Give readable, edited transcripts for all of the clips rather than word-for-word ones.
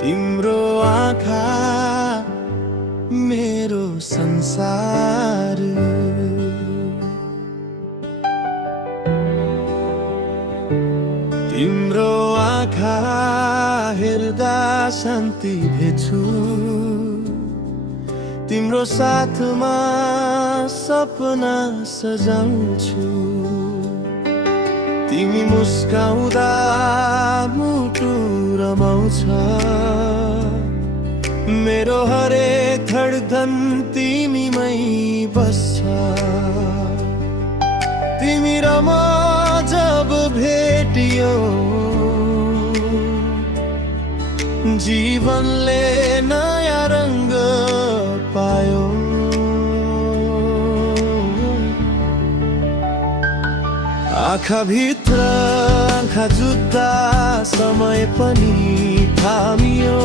तिम्रो आँखा मेरो संसार, तिम्रो आँखा हेर्दा शान्ति भेट्छु, तिम्रो साथमा सपना सजाउँछु, तिमी मुस्काउँदा मुटु रमाउँछ, मेरो हरेक धडधन तिमीमै बस्छ, तिमी र म जब भेटियो जीवनले नयाँ रङ्ग पायो। आँखा भित्र आँखा जुत्दा समय पनि थामियो,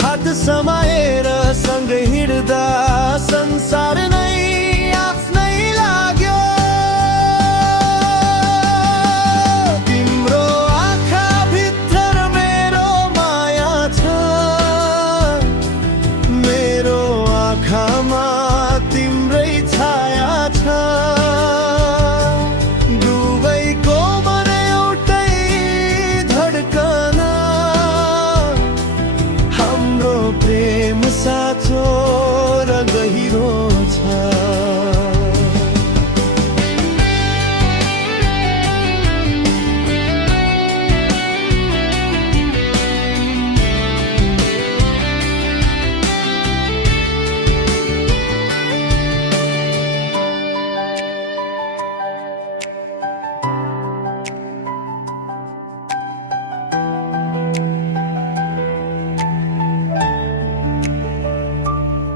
हात समाएर सँगै हिँड्दा संसार नै आफ्नै लाग्यो। तिम्रो आँखा भित्र मेरो माया छ, मेरो आँखामा तिम्रै छाया छ, प्रेम साँचो र गहिरो छ।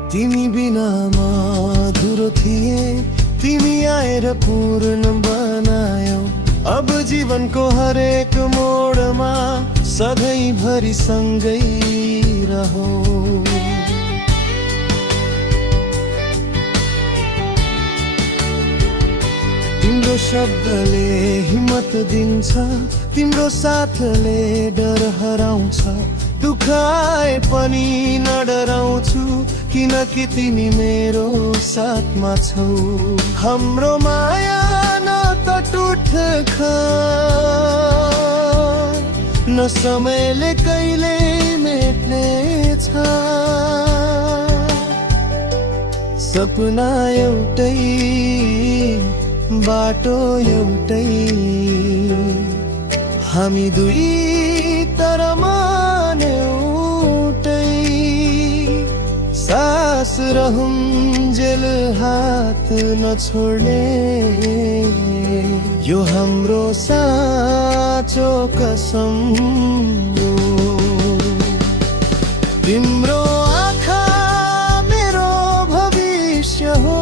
तिमी बिना म अधुरो थिए, तिमी आएर पूर्ण बनायौ, अब जीवनको हरेक मोडमा सधैँभरि सँगै रहो। तिम्रो शब्दले हिम्मत दिन्छ, तिम्रो साथले डर हराउँछ, दुःख आए पनि न डराउँछु, किनकि तिमी मेरो साथमा छौ। हाम्रो माया न त टुट्छ न समयले कहिले मेट्नेछ, सपना एउटै बाटो एउटै, हामी दुई तर मान एउटै, सास रहूंजेल हात नछोड्ने, यो हाम्रो साँचो कसम हो। तिम्रो आँखा मेरो भविष्य हो,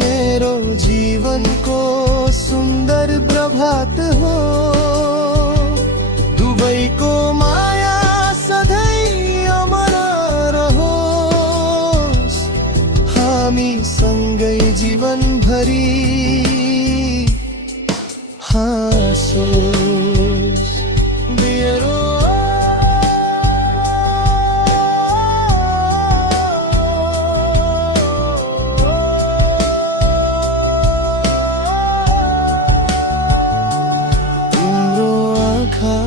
मेरो जीवनको सुन्दर प्रभात हो, दुवैको माया सधैँ अमर रहोस्, हामी सँगै जीवनभरि हाँसोस्। तिम्रो आँखा